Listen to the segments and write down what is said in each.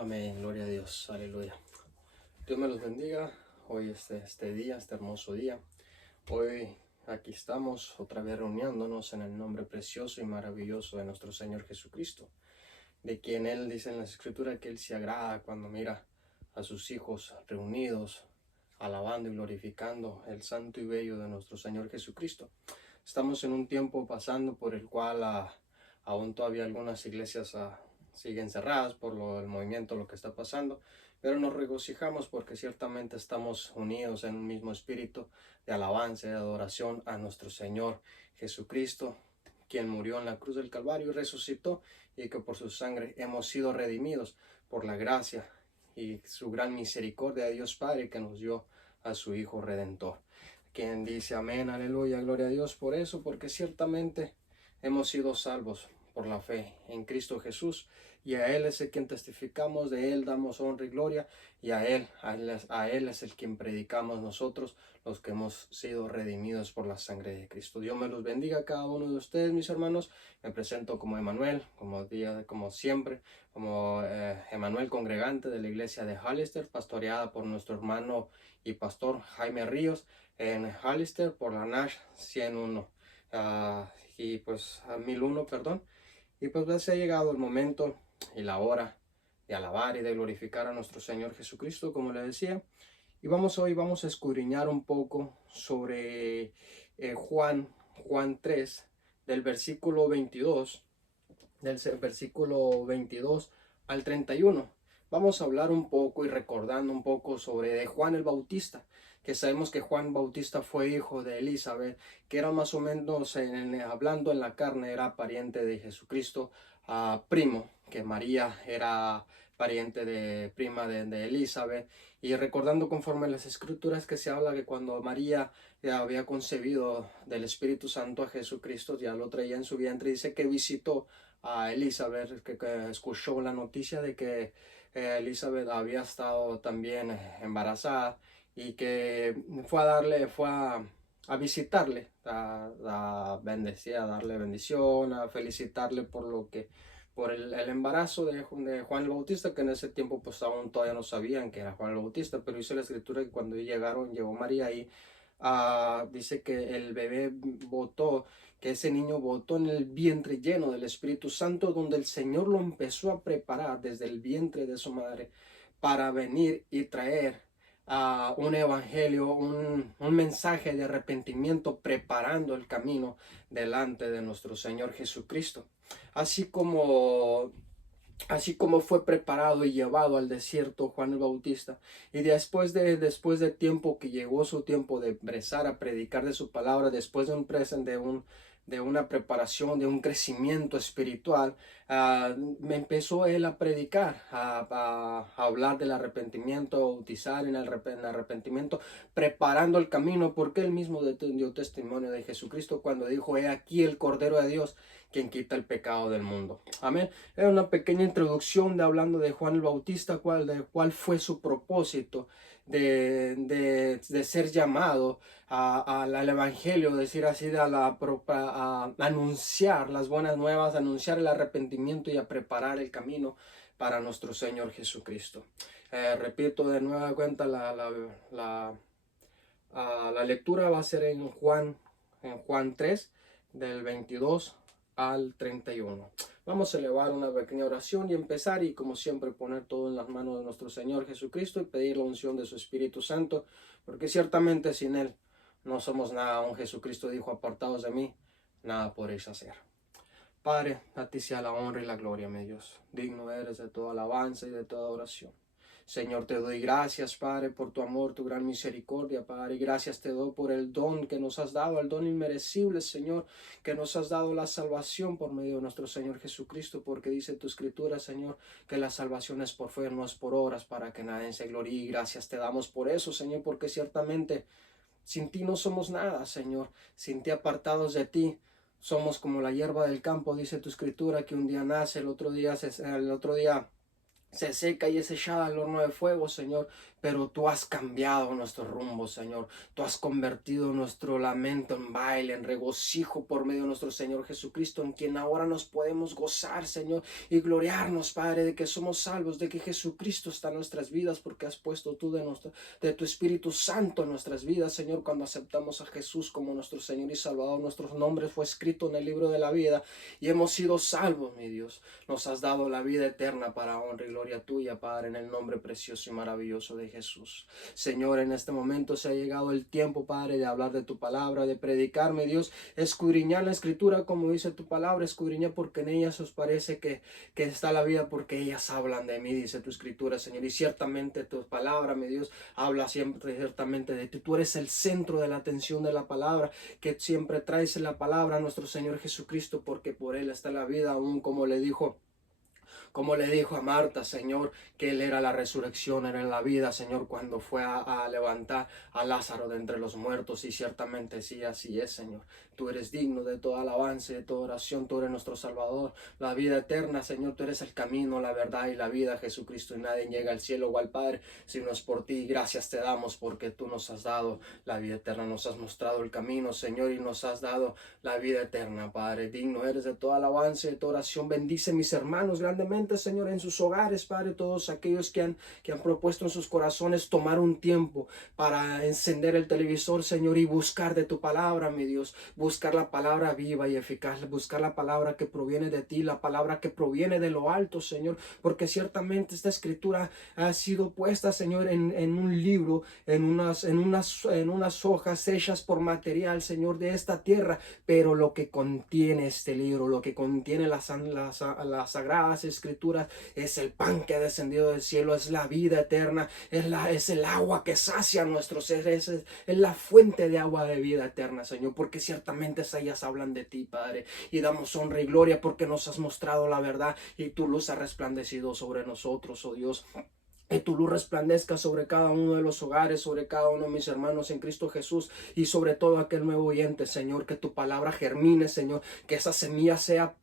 Amén, gloria a Dios, aleluya. Dios me los bendiga. Hoy este día, este hermoso día. Hoy aquí estamos otra vez reuniéndonos en el nombre precioso y maravilloso de nuestro Señor Jesucristo, de quien Él dice en la Escritura que Él se agrada cuando mira a sus hijos reunidos, alabando y glorificando el santo y bello de nuestro Señor Jesucristo. Estamos en un tiempo pasando por el cual aún todavía algunas iglesias siguen cerradas por el movimiento, lo que está pasando, pero nos regocijamos porque ciertamente estamos unidos en un mismo espíritu de alabanza y de adoración a nuestro Señor Jesucristo, quien murió en la cruz del Calvario y resucitó, y que por su sangre hemos sido redimidos por la gracia y su gran misericordia de Dios Padre, que nos dio a su Hijo Redentor. Quien dice amén, aleluya, gloria a Dios por eso, porque ciertamente hemos sido salvos por la fe en Cristo Jesús, y a Él es el quien testificamos, de Él damos honra y gloria, y a Él es el quien predicamos nosotros, los que hemos sido redimidos por la sangre de Cristo. Dios me los bendiga a cada uno de ustedes, mis hermanos. Me presento como Emanuel, como siempre, como Emanuel, congregante de la iglesia de Hollister, pastoreada por nuestro hermano y pastor Jaime Ríos en Hollister, por la Nash 101 y pues a 1001, perdón. Y pues se ha llegado el momento y la hora de alabar y de glorificar a nuestro Señor Jesucristo, como le decía. Y hoy vamos a escudriñar un poco sobre Juan 3, del versículo 22, al 31. Vamos a hablar un poco y recordando un poco sobre Juan el Bautista, que sabemos que Juan Bautista fue hijo de Elizabeth, que era más o menos, hablando en la carne, era pariente de Jesucristo, primo, que María era pariente de prima de Elizabeth. Y recordando conforme las escrituras que se habla que cuando María ya había concebido del Espíritu Santo a Jesucristo, ya lo traía en su vientre, dice que visitó a Elizabeth, que escuchó la noticia de que Elizabeth había estado también embarazada, y que fue a visitarle, a darle bendición, a felicitarle por el embarazo de Juan el Bautista, que en ese tiempo pues aún todavía no sabían que era Juan el Bautista, pero dice la escritura que cuando llegó María y dice que el bebé que ese niño botó en el vientre lleno del Espíritu Santo, donde el Señor lo empezó a preparar desde el vientre de su madre para venir y traer un evangelio, un mensaje de arrepentimiento, preparando el camino delante de nuestro Señor Jesucristo. Así como fue preparado y llevado al desierto Juan el Bautista, y después de tiempo que llegó su tiempo de empezar a predicar de su palabra, después de una preparación, de un crecimiento espiritual, me empezó él a predicar, a hablar del arrepentimiento, a bautizar en el arrepentimiento, preparando el camino, porque él mismo dio testimonio de Jesucristo cuando dijo: he aquí el Cordero de Dios, quien quita el pecado del mundo. Amén. Era una pequeña introducción hablando de Juan el Bautista, cuál fue su propósito de ser llamado al Evangelio, decir así, a anunciar las buenas nuevas, a anunciar el arrepentimiento y a preparar el camino para nuestro Señor Jesucristo. Repito de nueva cuenta, la lectura va a ser en Juan 3, del 22 al 31. Vamos a elevar una pequeña oración y empezar, y como siempre poner todo en las manos de nuestro Señor Jesucristo y pedir la unción de su Espíritu Santo, porque ciertamente sin Él no somos nada. Un Jesucristo dijo: apartados de mí, nada podréis hacer. Padre, a ti sea la honra y la gloria, mi Dios. Digno eres de toda alabanza y de toda oración. Señor, te doy gracias, Padre, por tu amor, tu gran misericordia, Padre. Y gracias te doy por el don que nos has dado, el don inmerecible, Señor, que nos has dado la salvación por medio de nuestro Señor Jesucristo, porque dice tu escritura, Señor, que la salvación es por fe, no es por obras, para que nadie se gloríe. Y gracias te damos por eso, Señor, porque ciertamente sin ti no somos nada, Señor. Sin ti, apartados de ti, somos como la hierba del campo, dice tu escritura, que un día nace, el otro día se seca y es echada al horno de fuego, Señor, pero tú has cambiado nuestro rumbo, Señor. Tú has convertido nuestro lamento en baile, en regocijo por medio de nuestro Señor Jesucristo, en quien ahora nos podemos gozar, Señor, y gloriarnos, Padre, de que somos salvos, de que Jesucristo está en nuestras vidas, porque has puesto tú de tu Espíritu Santo en nuestras vidas, Señor. Cuando aceptamos a Jesús como nuestro Señor y Salvador, nuestros nombres fue escrito en el libro de la vida y hemos sido salvos, mi Dios. Nos has dado la vida eterna para honra y gloria tuya, Padre, en el nombre precioso y maravilloso de Jesús. Señor, en este momento se ha llegado el tiempo, Padre, de hablar de tu palabra, de predicarme, Dios, escudriñar la escritura como dice tu palabra, escudriñar porque en ellas os parece que está la vida, porque ellas hablan de mí, dice tu escritura, Señor, y ciertamente tu palabra, mi Dios, habla siempre ciertamente de ti. Tú eres el centro de la atención de la palabra, que siempre traes la palabra a nuestro Señor Jesucristo, porque por él está la vida, aún como le dijo a Marta, Señor, que Él era la resurrección, era la vida, Señor, cuando fue a levantar a Lázaro de entre los muertos. Y ciertamente sí, así es, Señor. Tú eres digno de toda alabanza y de toda oración. Tú eres nuestro Salvador, la vida eterna, Señor. Tú eres el camino, la verdad y la vida, Jesucristo. Y nadie llega al cielo o al Padre si no es por ti. Gracias te damos porque tú nos has dado la vida eterna. Nos has mostrado el camino, Señor, y nos has dado la vida eterna, Padre. Digno eres de toda alabanza y de toda oración. Bendice mis hermanos grandemente, Señor, en sus hogares, Padre, todos aquellos que han propuesto en sus corazones tomar un tiempo para encender el televisor, Señor, y buscar de tu palabra, mi Dios, buscar la palabra viva y eficaz, buscar la palabra que proviene de ti, la palabra que proviene de lo alto, Señor, porque ciertamente esta escritura ha sido puesta, Señor, en un libro, en unas hojas hechas por material, Señor, de esta tierra, pero lo que contiene este libro, lo que contiene las sagradas escrituras, es el pan que ha descendido del cielo, es la vida eterna, es el agua que sacia nuestro ser, es la fuente de agua de vida eterna, Señor, porque ciertamente ellas hablan de ti, Padre, y damos honra y gloria porque nos has mostrado la verdad y tu luz ha resplandecido sobre nosotros, oh Dios. Que tu luz resplandezca sobre cada uno de los hogares, sobre cada uno de mis hermanos en Cristo Jesús y sobre todo aquel nuevo oyente, Señor, que tu palabra germine, Señor, que esa semilla sea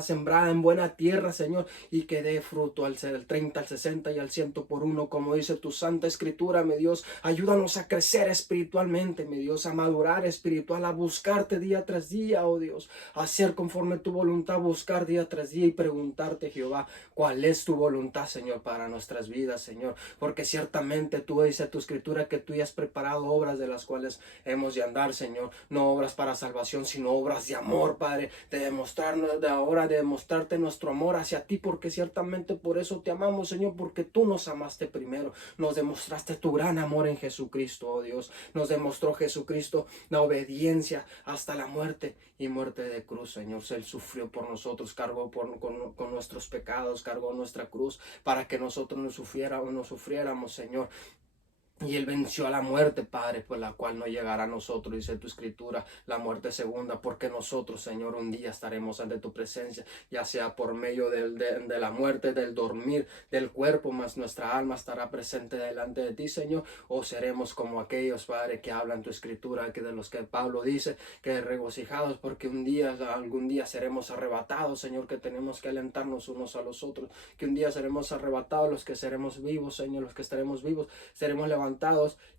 sembrada en buena tierra, Señor, y que dé fruto al 30, al 60 y al 100 por uno, como dice tu santa escritura, mi Dios. Ayúdanos a crecer espiritualmente, mi Dios, a madurar espiritual, a buscarte día tras día, oh Dios, a hacer conforme tu voluntad, buscar día tras día y preguntarte, Jehová, cuál es tu voluntad, Señor, para nuestras vidas, Señor, porque ciertamente tú dice tu escritura que tú ya has preparado obras de las cuales hemos de andar, Señor, no obras para salvación, sino obras de amor, Padre, de demostrarnos de ahora, de demostrarte nuestro amor hacia ti, porque ciertamente por eso te amamos, Señor, porque tú nos amaste primero, nos demostraste tu gran amor en Jesucristo, oh Dios, nos demostró Jesucristo la obediencia hasta la muerte y muerte de cruz, Señor. Él sufrió por nosotros, cargó con nuestros pecados, cargó nuestra cruz para que nosotros no sufriéramos, Señor. Y Él venció a la muerte, Padre, por la cual no llegará a nosotros, dice tu escritura, la muerte segunda, porque nosotros, Señor, un día estaremos ante tu presencia, ya sea por medio de la muerte, del dormir del cuerpo, más nuestra alma estará presente delante de ti, Señor, o seremos como aquellos, Padre, que hablan tu escritura, que de los que Pablo dice, que regocijados, porque algún día seremos arrebatados, Señor, que tenemos que alentarnos unos a los otros, que un día seremos arrebatados, los que seremos vivos, Señor, los que estaremos vivos, seremos levantados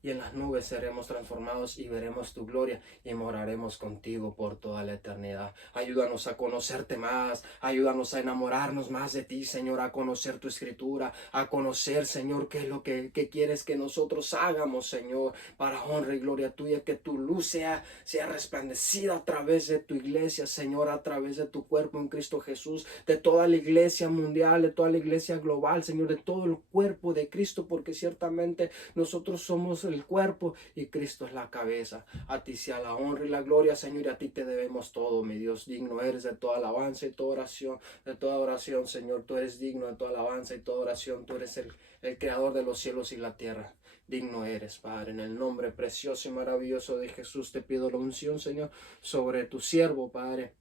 y en las nubes seremos transformados y veremos tu gloria y moraremos contigo por toda la eternidad. Ayúdanos a conocerte más, ayúdanos a enamorarnos más de ti, Señor, a conocer tu escritura, a conocer, Señor, qué es lo que quieres que nosotros hagamos, Señor, para honra y gloria tuya, que tu luz sea resplandecida a través de tu iglesia, Señor, a través de tu cuerpo en Cristo Jesús, de toda la iglesia mundial, de toda la iglesia global, Señor, de todo el cuerpo de Cristo, porque ciertamente nosotros somos el cuerpo y Cristo es la cabeza. A ti sea la honra y la gloria, Señor, y a ti te debemos todo, mi Dios. Digno eres de toda alabanza y toda oración, Señor. Tú eres digno de toda alabanza y toda oración. Tú eres el creador de los cielos y la tierra. Digno eres, Padre. En el nombre precioso y maravilloso de Jesús te pido la unción, Señor, sobre tu siervo, Padre,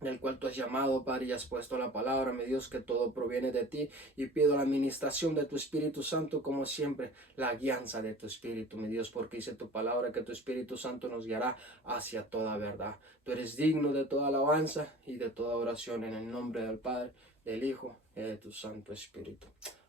del cual tú has llamado, Padre, y has puesto la palabra, mi Dios, que todo proviene de ti, y pido la administración de tu Espíritu Santo, como siempre, la guianza de tu Espíritu, mi Dios, porque dice tu palabra que tu Espíritu Santo nos guiará hacia toda verdad. Tú eres digno de toda alabanza y de toda oración, en el nombre del Padre, del Hijo y de tu Santo Espíritu.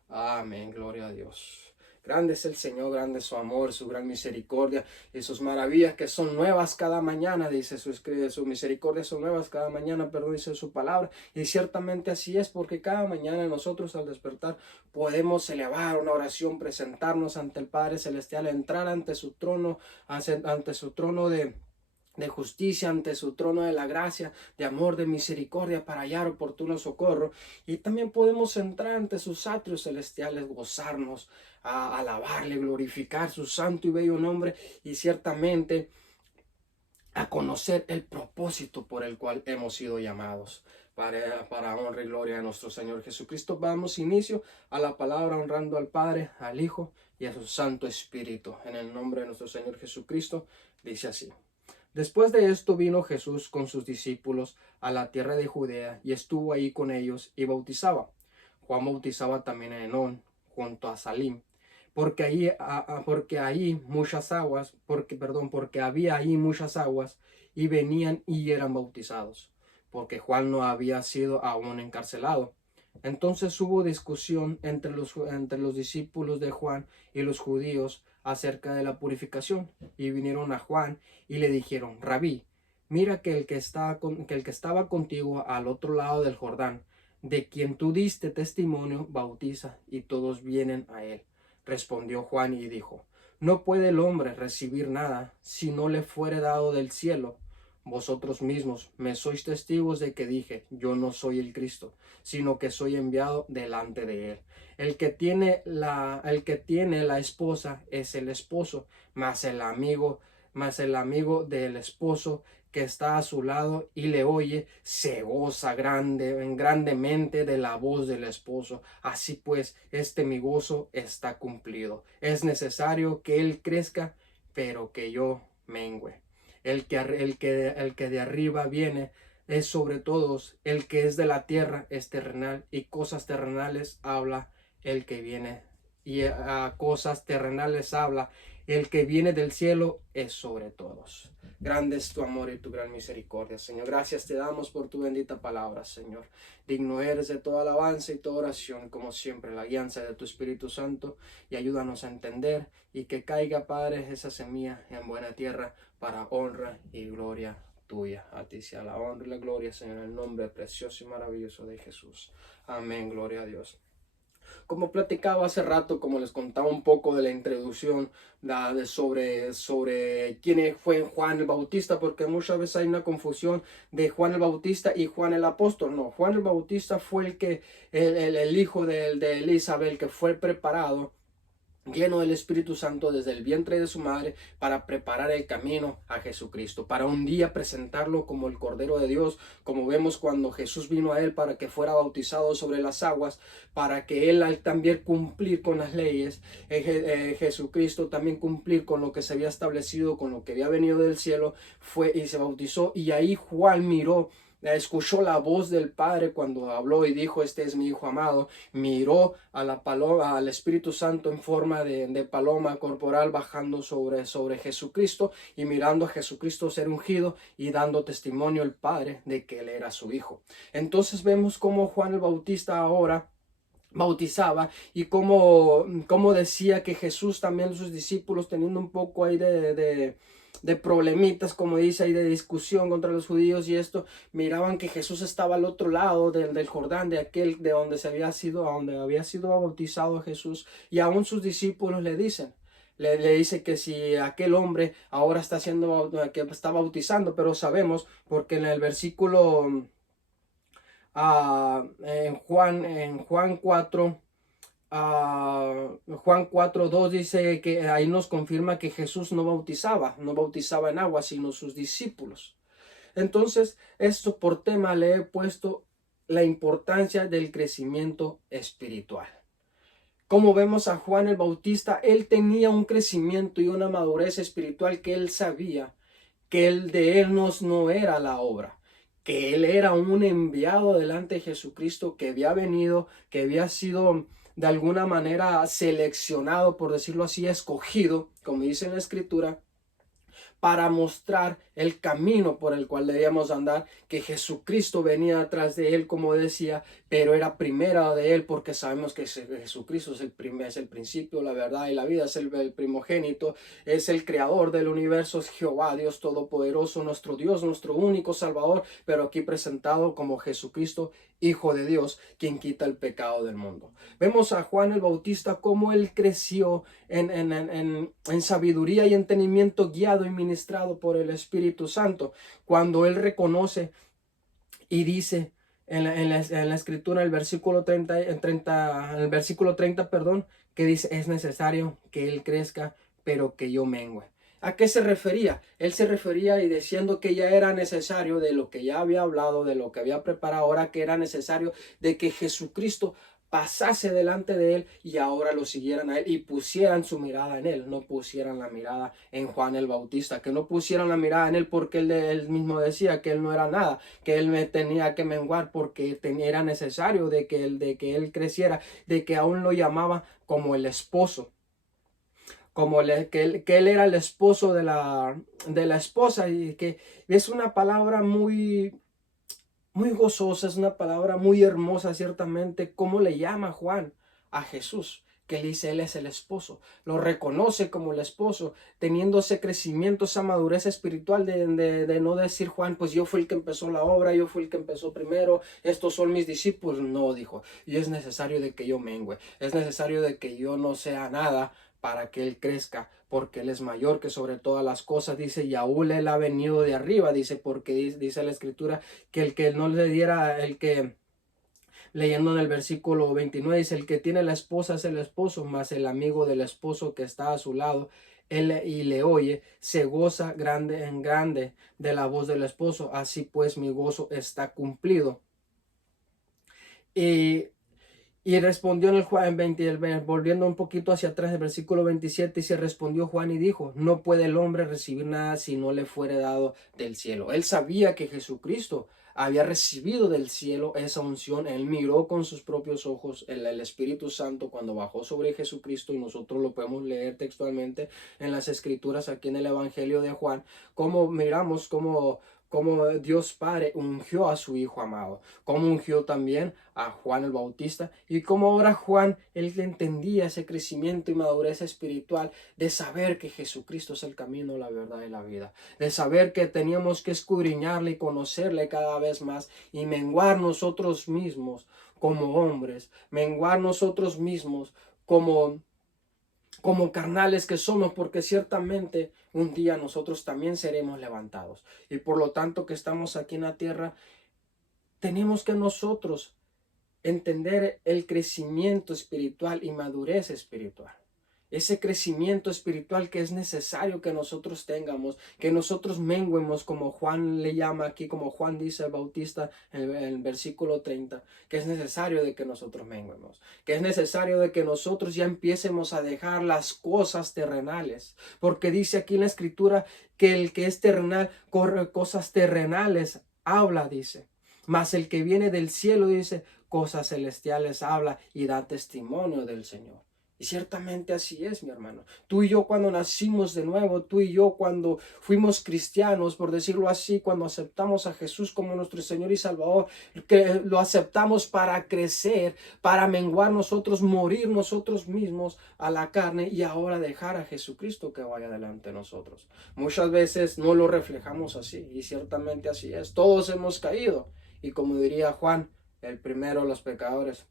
Amén, gloria a Dios. Grande es el Señor, grande es su amor, su gran misericordia y sus maravillas que son nuevas cada mañana, dice su misericordia son nuevas cada mañana, perdón, dice su palabra. Y ciertamente así es, porque cada mañana nosotros al despertar podemos elevar una oración, presentarnos ante el Padre Celestial, entrar ante su trono, ante su trono de justicia, ante su trono de la gracia, de amor, de misericordia, para hallar oportuno socorro. Y también podemos entrar ante sus atrios celestiales, gozarnos, a alabarle, glorificar su santo y bello nombre, y ciertamente a conocer el propósito por el cual hemos sido llamados. Para honra y gloria de nuestro Señor Jesucristo, damos inicio a la palabra honrando al Padre, al Hijo y a su Santo Espíritu. En el nombre de nuestro Señor Jesucristo, dice así. Después de esto vino Jesús con sus discípulos a la tierra de Judea y estuvo ahí con ellos y bautizaba. Juan bautizaba también en Enón, junto a Salim, porque había ahí muchas aguas, y venían y eran bautizados, porque Juan no había sido aún encarcelado. Entonces hubo discusión entre los discípulos de Juan y los judíos acerca de la purificación, y vinieron a Juan y le dijeron: Rabí, mira que el que estaba contigo al otro lado del Jordán, de quien tú diste testimonio, bautiza, y todos vienen a él. Respondió Juan y dijo: No puede el hombre recibir nada si no le fuere dado del cielo. Vosotros mismos me sois testigos de que dije: Yo no soy el Cristo, sino que soy enviado delante de él. El que tiene la esposa es el esposo, mas el amigo del esposo que está a su lado y le oye, se goza grandemente de la voz del esposo. Así pues, mi gozo está cumplido. Es necesario que él crezca, pero que yo mengüe. El que de arriba viene es sobre todos, el que es de la tierra es terrenal, y cosas terrenales habla el que viene, y a cosas terrenales habla el que viene del cielo es sobre todos. Grande es tu amor y tu gran misericordia, Señor. Gracias te damos por tu bendita palabra, Señor. Digno eres de toda alabanza y toda oración, como siempre, la guianza de tu Espíritu Santo, y ayúdanos a entender, y que caiga, Padre, esa semilla en buena tierra para honra y gloria tuya. A ti sea la honra y la gloria, Señor, en el nombre precioso y maravilloso de Jesús. Amén, gloria a Dios. Como platicaba hace rato, como les contaba un poco de la introducción sobre quién fue Juan el Bautista, porque muchas veces hay una confusión de Juan el Bautista y Juan el Apóstol. No, Juan el Bautista fue el hijo de Elizabeth, que fue preparado, lleno del Espíritu Santo desde el vientre de su madre, para preparar el camino a Jesucristo, para un día presentarlo como el Cordero de Dios, como vemos cuando Jesús vino a él para que fuera bautizado sobre las aguas, para que él al también cumplir con las leyes, Jesucristo también cumplir con lo que se había establecido, con lo que había venido del cielo, fue y se bautizó. Y ahí Juan escuchó la voz del Padre cuando habló y dijo: Este es mi Hijo amado. Miró a la paloma, al Espíritu Santo en forma de paloma corporal bajando sobre Jesucristo, y mirando a Jesucristo ser ungido, y dando testimonio el Padre de que él era su Hijo. Entonces vemos cómo Juan el Bautista ahora bautizaba, y cómo decía que Jesús también, sus discípulos, teniendo un poco ahí de problemitas, como dice ahí, de discusión contra los judíos y esto, miraban que Jesús estaba al otro lado del Jordán, de donde había sido bautizado Jesús, y aún sus discípulos le dice que si aquel hombre ahora que está bautizando, pero sabemos, porque en el versículo en Juan 4, Juan 4:2 dice que ahí nos confirma que Jesús no bautizaba en agua, sino sus discípulos. Entonces, esto por tema le he puesto la importancia del crecimiento espiritual. Como vemos a Juan el Bautista, él tenía un crecimiento y una madurez espiritual, que él sabía que de él no era la obra, que él era un enviado delante de Jesucristo, que había venido, que había sido de alguna manera seleccionado, por decirlo así, escogido, como dice en la Escritura, para mostrar el camino por el cual debíamos andar, que Jesucristo venía atrás de él, como decía, pero era primero de él, porque sabemos que Jesucristo es el principio, la verdad y la vida, es el primogénito, es el creador del universo, es Jehová, Dios Todopoderoso, nuestro Dios, nuestro único Salvador, pero aquí presentado como Jesucristo, Hijo de Dios, quien quita el pecado del mundo. Vemos a Juan el Bautista cómo él creció en sabiduría y entendimiento, guiado y ministrado por el Espíritu Santo, cuando él reconoce y dice en la escritura, el versículo 30, perdón, que dice: es necesario que él crezca, pero que yo mengüe. ¿A qué se refería? Él se refería y diciendo que ya era necesario, de lo que ya había hablado, de lo que había preparado, ahora que era necesario de que Jesucristo pasase delante de él y ahora lo siguieran a él y pusieran su mirada en él, no pusieran la mirada en Juan el Bautista, que no pusieran la mirada en él porque él mismo decía que él no era nada, que él me tenía que menguar porque era necesario de que él creciera, de que aún lo llamaba como el esposo, como que él era el esposo de la esposa, y que es una palabra muy gozosa, es una palabra muy hermosa, ciertamente. ¿Cómo le llama Juan a Jesús? Que le dice: él es el esposo, lo reconoce como el esposo, teniendo ese crecimiento, esa madurez espiritual de no decir Juan, pues yo fui el que empezó la obra, yo fui el que empezó primero, estos son mis discípulos. No, dijo: y es necesario de que yo mengüe, es necesario de que yo no sea nada para que él crezca, porque él es mayor que sobre todas las cosas, dice, y aún él ha venido de arriba, dice, porque dice la escritura que el que no le diera, leyendo en el versículo 29, dice: el que tiene la esposa es el esposo, mas el amigo del esposo que está a su lado, él y le oye, se goza grande en grande de la voz del esposo. Así pues mi gozo está cumplido. Y respondió en el Juan 20, volviendo un poquito hacia atrás, el versículo 27, y se respondió Juan y dijo: no puede el hombre recibir nada si no le fuere dado del cielo. Él sabía que Jesucristo había recibido del cielo esa unción. Él miró con sus propios ojos el Espíritu Santo cuando bajó sobre Jesucristo, y nosotros lo podemos leer textualmente en las escrituras aquí en el Evangelio de Juan, como miramos como Dios Padre ungió a su Hijo amado, como ungió también a Juan el Bautista, y como ahora Juan, él entendía ese crecimiento y madurez espiritual de saber que Jesucristo es el camino, la verdad y la vida, de saber que teníamos que escudriñarle y conocerle cada vez más y menguar nosotros mismos como hombres, menguar nosotros mismos como carnales que somos, porque ciertamente un día nosotros también seremos levantados, y por lo tanto que estamos aquí en la tierra, tenemos que nosotros entender el crecimiento espiritual y madurez espiritual. Ese crecimiento espiritual que es necesario que nosotros tengamos, que nosotros menguemos, como Juan le llama aquí, como Juan dice al Bautista en el versículo 30, que es necesario de que nosotros menguemos, que es necesario de que nosotros ya empiecemos a dejar las cosas terrenales, porque dice aquí en la escritura que el que es terrenal corre cosas terrenales, habla, dice, mas el que viene del cielo, dice, cosas celestiales habla y da testimonio del Señor. Y ciertamente así es, mi hermano. Tú y yo cuando nacimos de nuevo, tú y yo cuando fuimos cristianos, por decirlo así, cuando aceptamos a Jesús como nuestro Señor y Salvador, que lo aceptamos para crecer, para menguar nosotros, morir nosotros mismos a la carne, y ahora dejar a Jesucristo que vaya delante de nosotros. Muchas veces no lo reflejamos así, y ciertamente así es. Todos hemos caído, y como diría Juan, el primero de los pecadores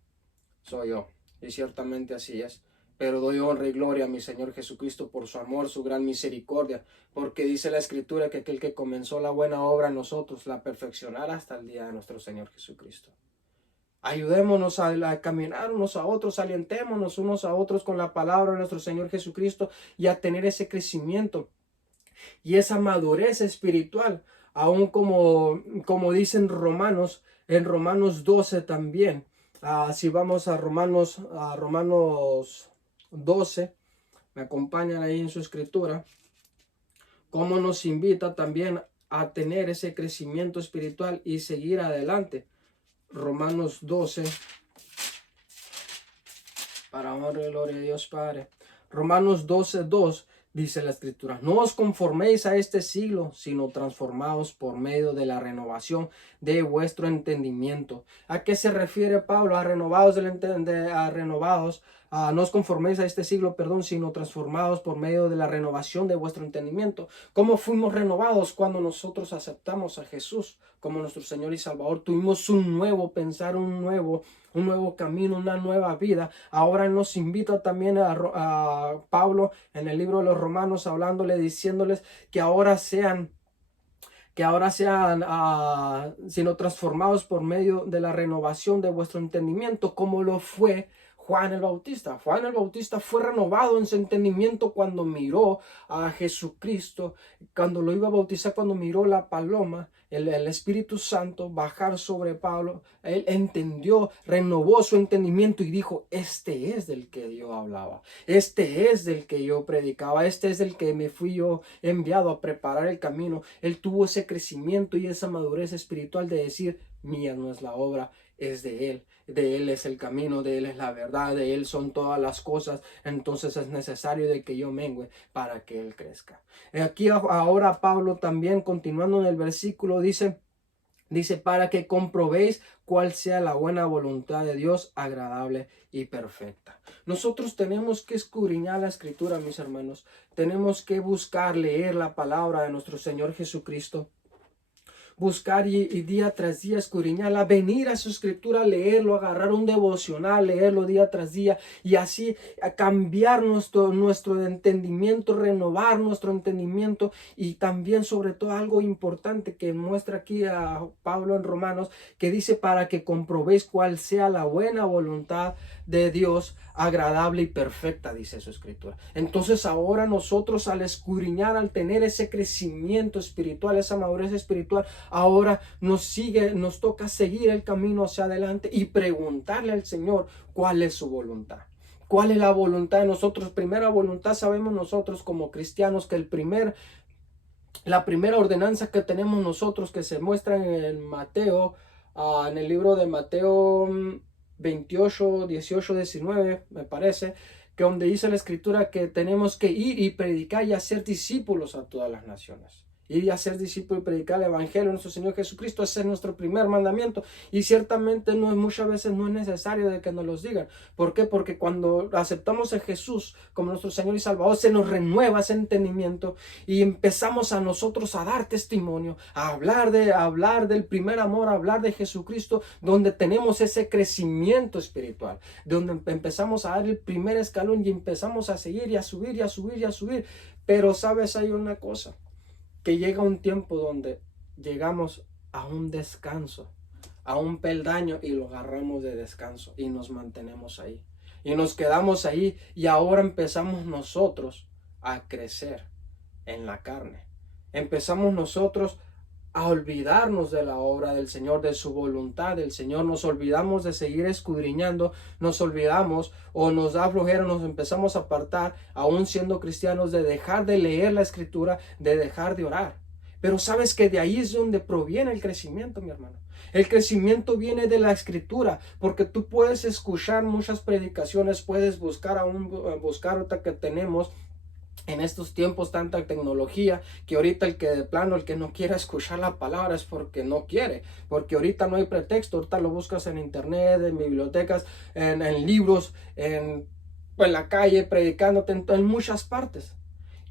soy yo, y ciertamente así es. Pero doy honra y gloria a mi Señor Jesucristo por su amor, su gran misericordia, porque dice la Escritura que aquel que comenzó la buena obra en nosotros la perfeccionará hasta el día de nuestro Señor Jesucristo. Ayudémonos a caminar unos a otros, alientémonos unos a otros con la palabra de nuestro Señor Jesucristo, y a tener ese crecimiento y esa madurez espiritual, aún como dicen Romanos, en Romanos 12 también. Si vamos a Romanos 12, me acompañan ahí en su escritura, cómo nos invita también a tener ese crecimiento espiritual y seguir adelante. Romanos 12, para honra y gloria a Dios Padre. Romanos 12:2 Dice la escritura, no os conforméis a este siglo, sino transformaos por medio de la renovación de vuestro entendimiento. ¿A qué se refiere Pablo? A renovados, no os conforméis a este siglo, perdón, sino transformados por medio de la renovación de vuestro entendimiento. ¿Cómo fuimos renovados? Cuando nosotros aceptamos a Jesús como nuestro Señor y Salvador. Tuvimos un nuevo pensar, un nuevo camino, una nueva vida. Ahora nos invita también a Pablo en el libro de los Romanos, hablándole, diciéndoles que ahora sean sino transformados por medio de la renovación de vuestro entendimiento, como lo fue Juan el Bautista. Juan el Bautista fue renovado en su entendimiento cuando miró a Jesucristo, cuando lo iba a bautizar, cuando miró la paloma, el Espíritu Santo bajar sobre Pablo. Él entendió, renovó su entendimiento y dijo, este es del que yo hablaba, este es del que yo predicaba, este es del que me fui yo enviado a preparar el camino. Él tuvo ese crecimiento y esa madurez espiritual de decir, mía no es la obra, es de Él es el camino, de Él es la verdad, de Él son todas las cosas. Entonces es necesario de que yo mengüe para que Él crezca. Aquí ahora Pablo también, continuando en el versículo, dice para que comprobéis cuál sea la buena voluntad de Dios, agradable y perfecta. Nosotros tenemos que escudriñar la escritura, mis hermanos. Tenemos que buscar leer la palabra de nuestro Señor Jesucristo. Buscar y día tras día escudriñarla, venir a su escritura, leerlo, agarrar un devocional, leerlo día tras día y así cambiar nuestro entendimiento, renovar nuestro entendimiento. Y también sobre todo algo importante que muestra aquí a Pablo en Romanos, que dice para que comprobéis cuál sea la buena voluntad de Dios, agradable y perfecta, dice su escritura. Entonces ahora nosotros, al escudriñar, al tener ese crecimiento espiritual, esa madurez espiritual, ahora nos toca seguir el camino hacia adelante y preguntarle al Señor cuál es su voluntad. ¿Cuál es la voluntad de nosotros? Primera voluntad, sabemos nosotros como cristianos que la primera ordenanza que tenemos nosotros, que se muestra en Mateo, en el libro de Mateo 28, 18, 19, me parece, que donde dice la escritura que tenemos que ir y predicar y hacer discípulos a todas las naciones. Ir y hacer discípulos y predicar el evangelio de nuestro Señor Jesucristo. Ese es nuestro primer mandamiento. Y ciertamente muchas veces no es necesario de que nos los digan. ¿Por qué? Porque cuando aceptamos a Jesús como nuestro Señor y Salvador, se nos renueva ese entendimiento y empezamos a nosotros a dar testimonio, a hablar del primer amor, a hablar de Jesucristo, donde tenemos ese crecimiento espiritual, donde empezamos a dar el primer escalón y empezamos a seguir y a subir y a subir y a subir. Pero sabes, hay una cosa, que llega un tiempo donde llegamos a un descanso, a un peldaño, y lo agarramos de descanso y nos mantenemos ahí. Y nos quedamos ahí y ahora empezamos nosotros a crecer en la carne. Empezamos nosotros a olvidarnos de la obra del Señor, de su voluntad del Señor. Nos olvidamos de seguir escudriñando, nos olvidamos o nos da flojera, nos empezamos a apartar, aún siendo cristianos, de dejar de leer la escritura, de dejar de orar. Pero sabes que de ahí es donde proviene el crecimiento, mi hermano. El crecimiento viene de la escritura, porque tú puedes escuchar muchas predicaciones, puedes buscar ahorita que tenemos en estos tiempos tanta tecnología, que ahorita el que no quiera escuchar la palabra es porque no quiere, porque ahorita no hay pretexto. Ahorita lo buscas en internet, en bibliotecas, en libros, en la calle, predicándote en muchas partes.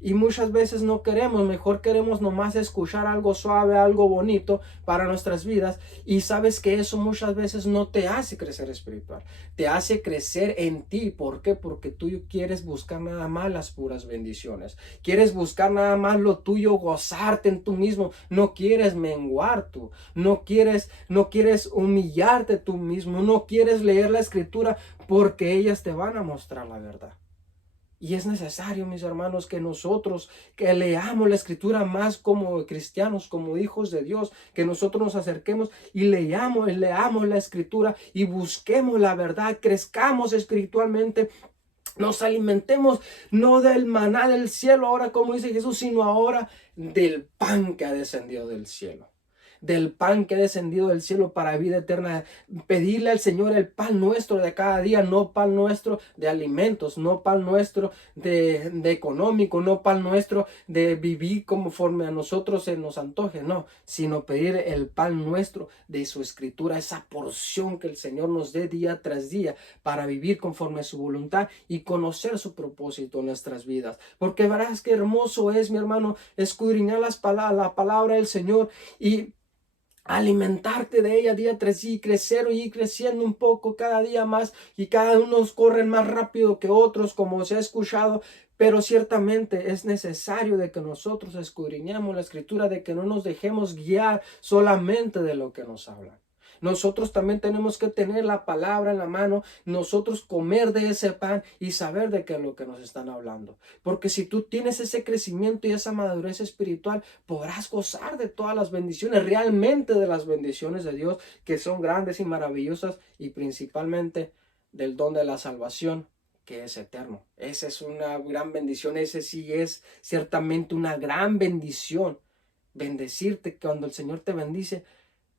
Y muchas veces no queremos, mejor queremos nomás escuchar algo suave, algo bonito para nuestras vidas. Y sabes que eso muchas veces no te hace crecer espiritual, te hace crecer en ti. ¿Por qué? Porque tú quieres buscar nada más las puras bendiciones. Quieres buscar nada más lo tuyo, gozarte en tú mismo. No quieres menguar tú, no quieres humillarte tú mismo, no quieres leer la escritura porque ellas te van a mostrar la verdad. Y es necesario, mis hermanos, que nosotros que leamos la escritura más como cristianos, como hijos de Dios, que nosotros nos acerquemos y leamos la escritura y busquemos la verdad, crezcamos espiritualmente, nos alimentemos no del maná del cielo, ahora como dice Jesús, sino ahora del pan que ha descendido del cielo. del pan que ha descendido del cielo para vida eterna. Pedirle al Señor el pan nuestro de cada día, no pan nuestro de alimentos, no pan nuestro de económico, no pan nuestro de vivir conforme a nosotros se nos antoje, no, sino pedir el pan nuestro de su escritura, esa porción que el Señor nos dé día tras día para vivir conforme a su voluntad y conocer su propósito en nuestras vidas. Porque verás qué hermoso es, mi hermano, escudriñar la palabra del Señor y alimentarte de ella día tras día y crecer y ir creciendo un poco cada día más, y cada uno corren más rápido que otros, como se ha escuchado. Pero ciertamente es necesario de que nosotros escudriñemos la escritura, de que no nos dejemos guiar solamente de lo que nos hablan. Nosotros también tenemos que tener la palabra en la mano, nosotros comer de ese pan y saber de qué es lo que nos están hablando. Porque si tú tienes ese crecimiento y esa madurez espiritual, podrás gozar de todas las bendiciones, realmente de las bendiciones de Dios, que son grandes y maravillosas, y principalmente del don de la salvación, que es eterno. Esa es una gran bendición, ese sí es ciertamente una gran bendición. Bendecirte cuando el Señor te bendice,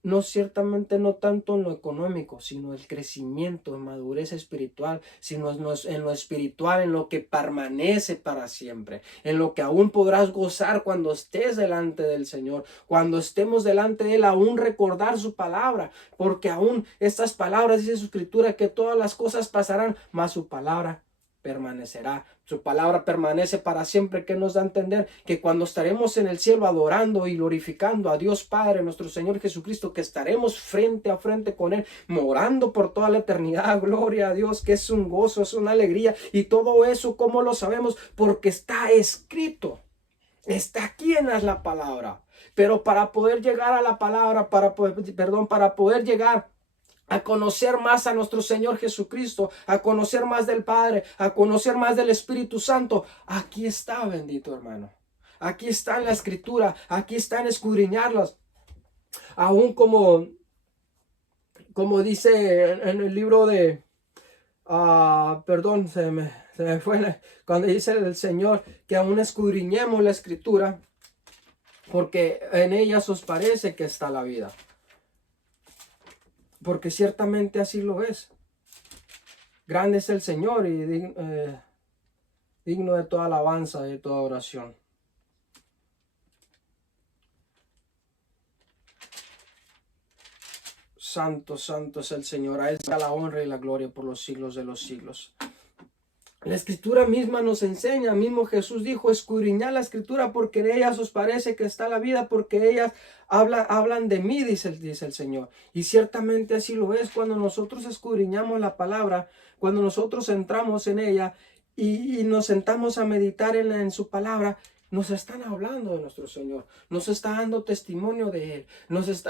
no ciertamente no tanto en lo económico, sino el crecimiento, en madurez espiritual, sino en lo espiritual, en lo que permanece para siempre, en lo que aún podrás gozar cuando estés delante del Señor, cuando estemos delante de Él, aún recordar su palabra, porque aún estas palabras, dice su escritura, que todas las cosas pasarán, mas su palabra permanecerá. Su palabra permanece para siempre, que nos da a entender que cuando estaremos en el cielo adorando y glorificando a Dios Padre, nuestro Señor Jesucristo, que estaremos frente a frente con Él, morando por toda la eternidad. Gloria a Dios, que es un gozo, es una alegría. Y todo eso, ¿cómo lo sabemos? Porque está escrito. Está aquí en la palabra. Pero para poder llegar a la palabra, para poder llegar a conocer más a nuestro Señor Jesucristo, a conocer más del Padre, a conocer más del Espíritu Santo, aquí está, bendito hermano. Aquí está en la Escritura, aquí está en escudriñarlas. Aún como dice en el libro de, se me fue, cuando dice el Señor que aún escudriñemos la Escritura, porque en ellas os parece que está la vida. Porque ciertamente así lo es. Grande es el Señor y digno de toda alabanza y de toda oración. Santo, santo es el Señor. A Él sea la honra y la gloria por los siglos de los siglos. La Escritura misma nos enseña, mismo Jesús dijo, escudriñad la Escritura porque en ellas os parece que está la vida, porque ellas hablan de mí, dice el Señor. Y ciertamente así lo es cuando nosotros escudriñamos la palabra, cuando nosotros entramos en ella y nos sentamos a meditar en su palabra. Nos están hablando de nuestro Señor, nos está dando testimonio de Él,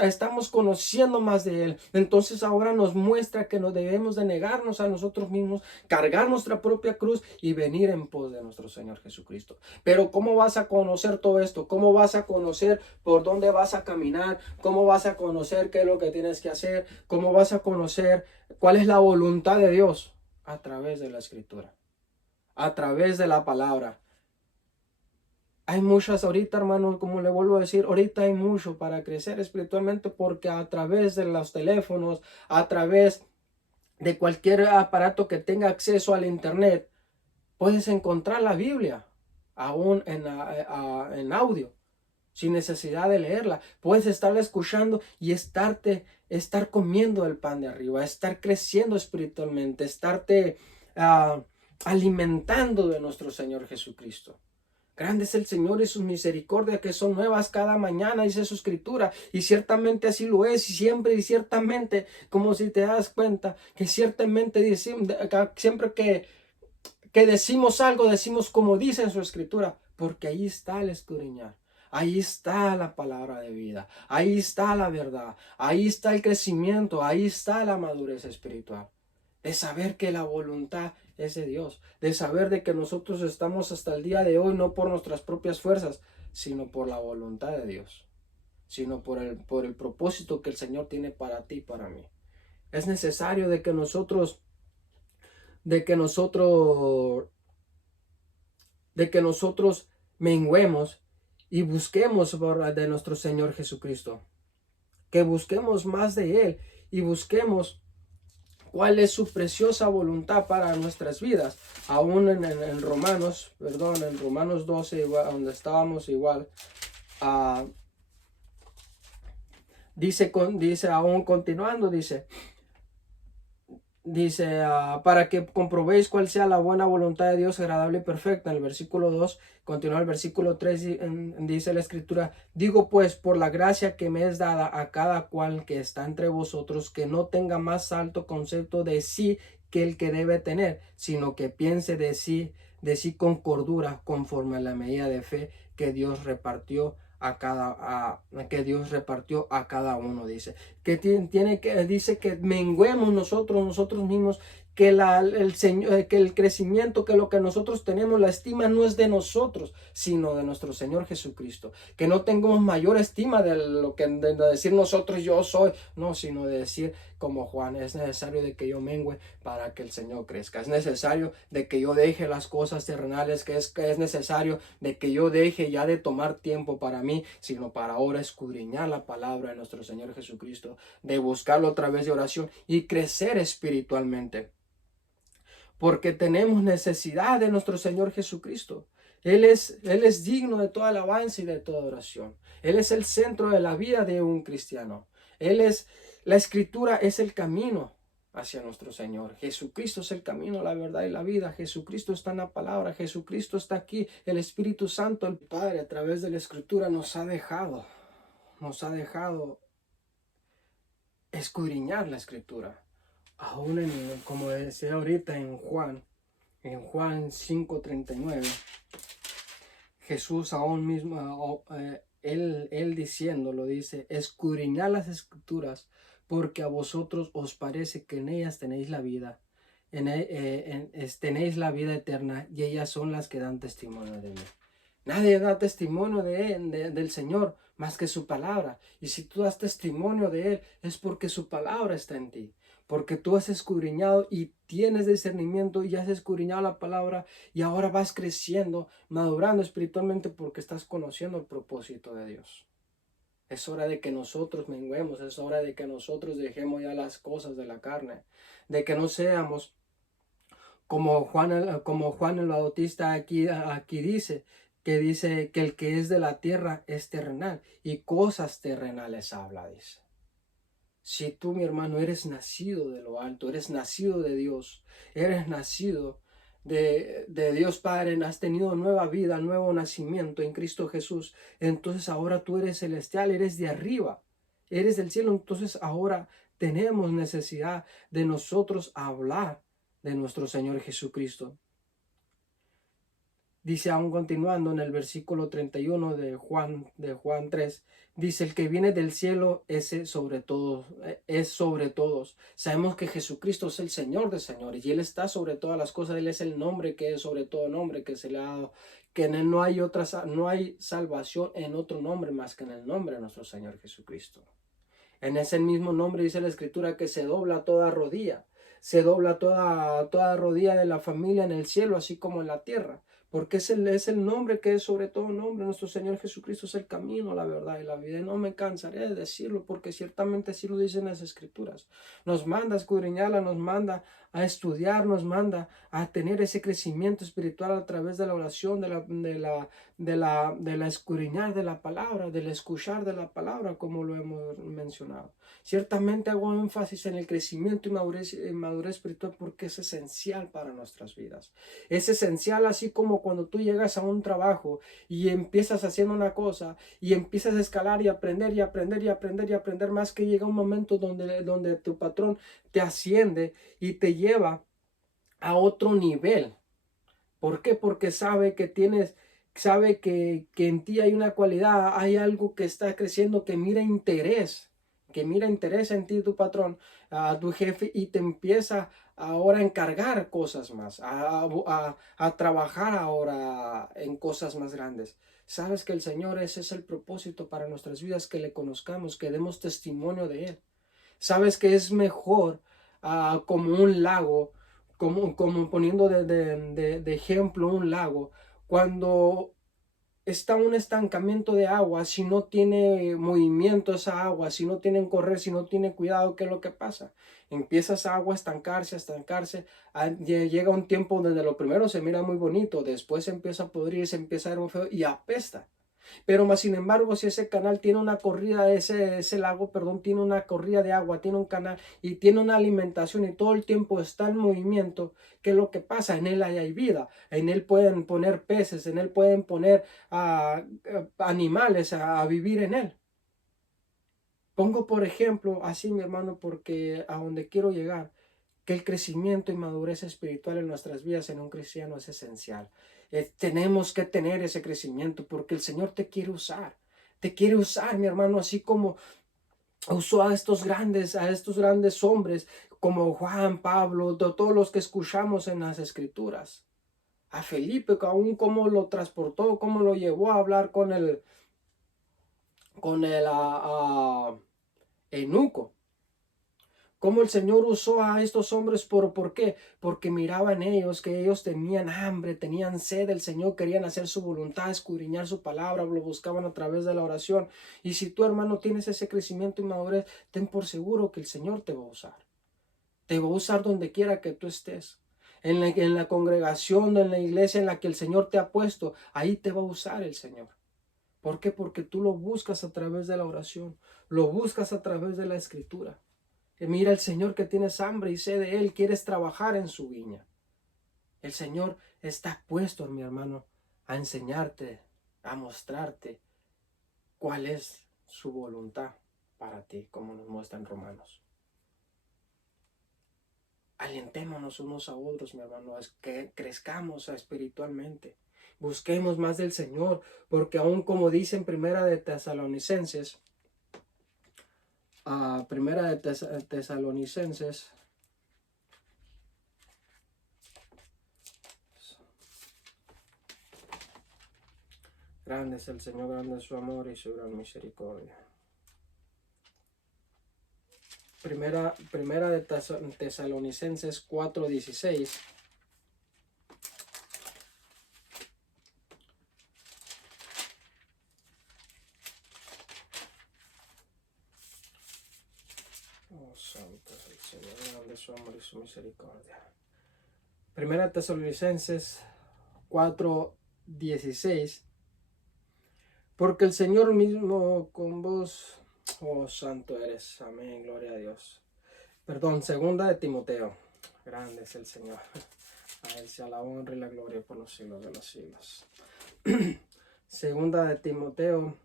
estamos conociendo más de Él. Entonces ahora nos muestra que no debemos de negarnos a nosotros mismos, cargar nuestra propia cruz y venir en pos de nuestro Señor Jesucristo. Pero ¿cómo vas a conocer todo esto? ¿Cómo vas a conocer por dónde vas a caminar? ¿Cómo vas a conocer qué es lo que tienes que hacer? ¿Cómo vas a conocer cuál es la voluntad de Dios? A través de la Escritura, a través de la palabra. Hay muchas ahorita, hermano, como le vuelvo a decir, ahorita hay mucho para crecer espiritualmente, porque a través de los teléfonos, a través de cualquier aparato que tenga acceso al internet, puedes encontrar la Biblia, aún en audio, sin necesidad de leerla. Puedes estarla escuchando y estar comiendo el pan de arriba, estar creciendo espiritualmente, estarte alimentando de nuestro Señor Jesucristo. Grande es el Señor y sus misericordias, que son nuevas cada mañana, dice su escritura. Y ciertamente así lo es, y ciertamente, como si te das cuenta, que ciertamente siempre que decimos algo, decimos como dice en su escritura, porque ahí está el escudriñar. Ahí está la palabra de vida, ahí está la verdad, ahí está el crecimiento, ahí está la madurez espiritual. De saber que la voluntad es de Dios, de saber de que nosotros estamos hasta el día de hoy no por nuestras propias fuerzas, sino por la voluntad de Dios, sino por el propósito que el Señor tiene para ti y para mí. Es necesario de que nosotros menguemos y busquemos de nuestro Señor Jesucristo. que busquemos más de Él y busquemos cuál es su preciosa voluntad para nuestras vidas. Aún en Romanos, perdón, en Romanos 12, igual, donde estábamos igual, dice aún continuando, dice, para que comprobéis cuál sea la buena voluntad de Dios, agradable y perfecta. En el versículo 2, continúa el versículo 3, dice la escritura: digo pues, por la gracia que me es dada a cada cual que está entre vosotros, que no tenga más alto concepto de sí que el que debe tener, sino que piense de sí con cordura, conforme a la medida de fe que Dios repartió a cada uno. Dice que dice que menguemos nosotros mismos, que el Señor, que el crecimiento, que lo que nosotros tenemos, la estima no es de nosotros, sino de nuestro Señor Jesucristo. Que no tengamos mayor estima de lo que de decir nosotros yo soy, no, sino de decir como Juan: es necesario de que yo mengue para que el Señor crezca. Es necesario de que yo deje las cosas terrenales, que es necesario de que yo deje ya de tomar tiempo para mí, sino para ahora escudriñar la palabra de nuestro Señor Jesucristo, de buscarlo a través de oración y crecer espiritualmente. Porque tenemos necesidad de nuestro Señor Jesucristo. Él es digno de toda alabanza y de toda oración. Él es el centro de la vida de un cristiano. La Escritura es el camino hacia nuestro Señor. Jesucristo es el camino, la verdad y la vida. Jesucristo está en la palabra. Jesucristo está aquí. El Espíritu Santo, el Padre, a través de la Escritura nos ha dejado escudriñar la Escritura. Aún como decía ahorita en Juan 5:39, Jesús aún mismo, él diciéndolo, dice: escudriñad las Escrituras, porque a vosotros os parece que en ellas tenéis la vida, tenéis la vida eterna, y ellas son las que dan testimonio de mí. Nadie da testimonio del Señor más que su palabra. Y si tú das testimonio de Él, es porque su palabra está en ti. Porque tú has escudriñado y tienes discernimiento y has escudriñado la palabra, y ahora vas creciendo, madurando espiritualmente, porque estás conociendo el propósito de Dios. Es hora de que nosotros menguemos, es hora de que nosotros dejemos ya las cosas de la carne, de que no seamos como Juan el Bautista aquí dice que el que es de la tierra es terrenal y cosas terrenales habla, dice. Si tú, mi hermano, eres nacido de lo alto, eres nacido de Dios, eres nacido de Dios Padre, has tenido nueva vida, nuevo nacimiento en Cristo Jesús, entonces ahora tú eres celestial, eres de arriba, eres del cielo. Entonces ahora tenemos necesidad de nosotros hablar de nuestro Señor Jesucristo. Dice, aún continuando en el versículo 31 de Juan 3, dice: el que viene del cielo es sobre todos. Sabemos que Jesucristo es el Señor de señores y Él está sobre todas las cosas. Él es el nombre que es sobre todo nombre que se le ha dado, que en Él no hay salvación en otro nombre más que en el nombre de nuestro Señor Jesucristo. En ese mismo nombre dice la Escritura que se dobla toda rodilla. Se dobla toda rodilla de la familia en el cielo, así como en la tierra. Porque es el nombre que es sobre todo nombre. Nuestro Señor Jesucristo es el camino, la verdad y la vida. Y no me cansaré de decirlo, porque ciertamente así lo dicen las Escrituras. Nos manda a escudriñarla, nos manda a estudiar, nos manda a tener ese crecimiento espiritual a través de la oración, de la escudriñar de la palabra, del escuchar de la palabra, como lo hemos mencionado. Ciertamente hago énfasis en el crecimiento y madurez espiritual, porque es esencial para nuestras vidas. Es esencial, así como cuando tú llegas a un trabajo y empiezas haciendo una cosa y empiezas a escalar y aprender y aprender y aprender y aprender más, que llega un momento donde tu patrón te asciende y te lleva a otro nivel. ¿Por qué? Porque sabe que en ti hay una cualidad, hay algo que está creciendo, que mira interés en ti, tu patrón, a tu jefe, y te empieza ahora a encargar cosas más, a trabajar ahora en cosas más grandes. Sabes que el Señor, ese es el propósito para nuestras vidas, que le conozcamos, que demos testimonio de Él. Sabes que es mejor como un lago, como poniendo de ejemplo un lago, cuando está un estancamiento de agua, si no tiene movimiento esa agua, si no tienen correr, si no tiene cuidado, ¿qué es lo que pasa? Empieza esa agua a estancarse, llega un tiempo donde lo primero se mira muy bonito, después empieza a podrirse, empieza a ver muy feo y apesta. Pero más sin embargo, si ese canal tiene una corrida, ese lago, perdón, tiene una corrida de agua, tiene un canal y tiene una alimentación y todo el tiempo está en movimiento, ¿qué es lo que pasa? En él hay vida, en él pueden poner peces, en él pueden poner animales a vivir en él. Pongo por ejemplo así, mi hermano, porque a donde quiero llegar, que el crecimiento y madurez espiritual en nuestras vidas en un cristiano es esencial. Tenemos que tener ese crecimiento porque el Señor te quiere usar. Te quiere usar, mi hermano, así como usó a estos grandes hombres como Juan, Pablo, todos los que escuchamos en las Escrituras. A Felipe, aún cómo lo transportó, cómo lo llevó a hablar con el eunuco. Cómo el Señor usó a estos hombres, ¿por qué? Porque miraban ellos que ellos tenían hambre, tenían sed del Señor, querían hacer su voluntad, escudriñar su palabra, lo buscaban a través de la oración. Y si tú, hermano, tienes ese crecimiento y madurez, ten por seguro que el Señor te va a usar. Te va a usar donde quiera que tú estés. En la congregación, en la iglesia en la que el Señor te ha puesto, ahí te va a usar el Señor. ¿Por qué? Porque tú lo buscas a través de la oración, lo buscas a través de la escritura. Que mira el Señor que tienes hambre y sed de Él, quieres trabajar en su viña. El Señor está puesto, mi hermano, a enseñarte, a mostrarte cuál es su voluntad para ti, como nos muestra en Romanos. Alentémonos unos a otros, mi hermano, es que crezcamos espiritualmente. Busquemos más del Señor, porque aún como dice en Primera de Tesalonicenses, grande es el Señor, grande es su amor y su gran misericordia. Primera de Tesalonicenses 4:16. Oh, santo es el Señor, grande es su amor y su misericordia. Primera de Tesalonicenses 4:16. Porque el Señor mismo con vos, oh santo eres, amén, gloria a Dios. Perdón, segunda de Timoteo, grande es el Señor. A Él sea la honra y la gloria por los siglos de los siglos. Segunda de Timoteo,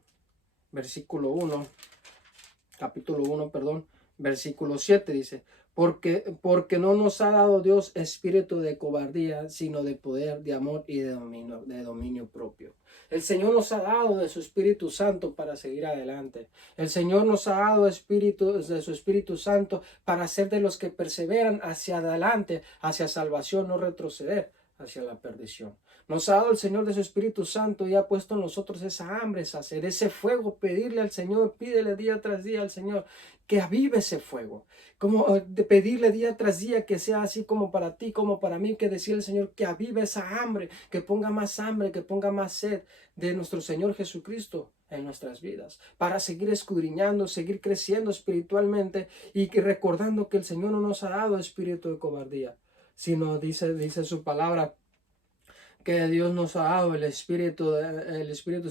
capítulo 1, perdón, versículo 7 dice, porque no nos ha dado Dios espíritu de cobardía, sino de poder, de amor y de dominio propio. El Señor nos ha dado de su Espíritu Santo para seguir adelante. El Señor nos ha dado de su Espíritu Santo para ser de los que perseveran hacia adelante, hacia salvación, no retroceder hacia la perdición. Nos ha dado el Señor de su Espíritu Santo y ha puesto en nosotros esa hambre, esa sed, ese fuego, pedirle al Señor, pídele día tras día al Señor que avive ese fuego, como de pedirle día tras día que sea así como para ti, como para mí, que decirle al Señor que avive esa hambre, que ponga más sed de nuestro Señor Jesucristo en nuestras vidas, para seguir escudriñando, seguir creciendo espiritualmente y que recordando que el Señor no nos ha dado espíritu de cobardía, sino dice su palabra, que Dios nos ha dado el espíritu,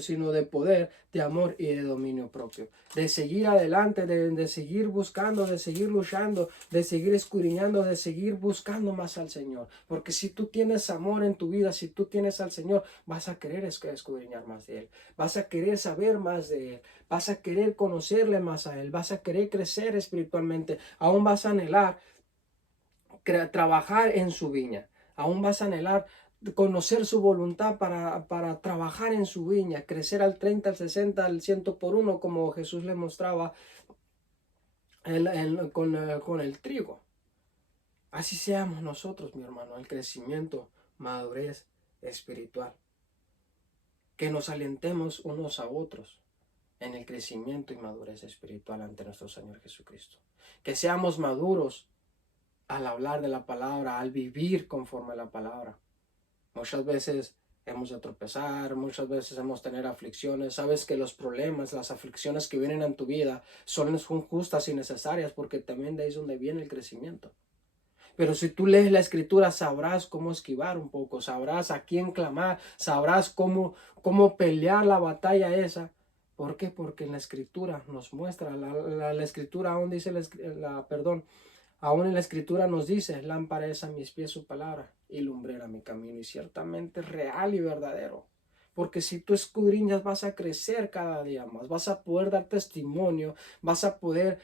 sino de poder, de amor y de dominio propio. De seguir adelante, de seguir buscando, de seguir luchando, de seguir escudriñando, de seguir buscando más al Señor. Porque si tú tienes amor en tu vida, si tú tienes al Señor, vas a querer escudriñar más de Él. Vas a querer saber más de Él. Vas a querer conocerle más a Él. Vas a querer crecer espiritualmente. Aún vas a anhelar trabajar en su viña. Aún vas a anhelar conocer su voluntad para trabajar en su viña, crecer al 30, al 60, al 100 por uno, como Jesús le mostraba con el trigo. Así seamos nosotros, mi hermano, el crecimiento, madurez espiritual. Que nos alentemos unos a otros en el crecimiento y madurez espiritual ante nuestro Señor Jesucristo. Que seamos maduros al hablar de la palabra, al vivir conforme a la palabra. Muchas veces hemos de tropezar, muchas veces hemos de tener aflicciones. Sabes que los problemas, las aflicciones que vienen en tu vida son justas y necesarias, porque también de ahí es donde viene el crecimiento. Pero si tú lees la escritura, sabrás cómo esquivar un poco, sabrás a quién clamar, sabrás cómo pelear la batalla esa. ¿Por qué? Porque en la escritura nos muestra, la escritura aún dice, aún en la escritura nos dice, lámpara es a mis pies su palabra y lumbrera mi camino. Y ciertamente es real y verdadero. Porque si tú escudriñas vas a crecer cada día más, vas a poder dar testimonio, vas a poder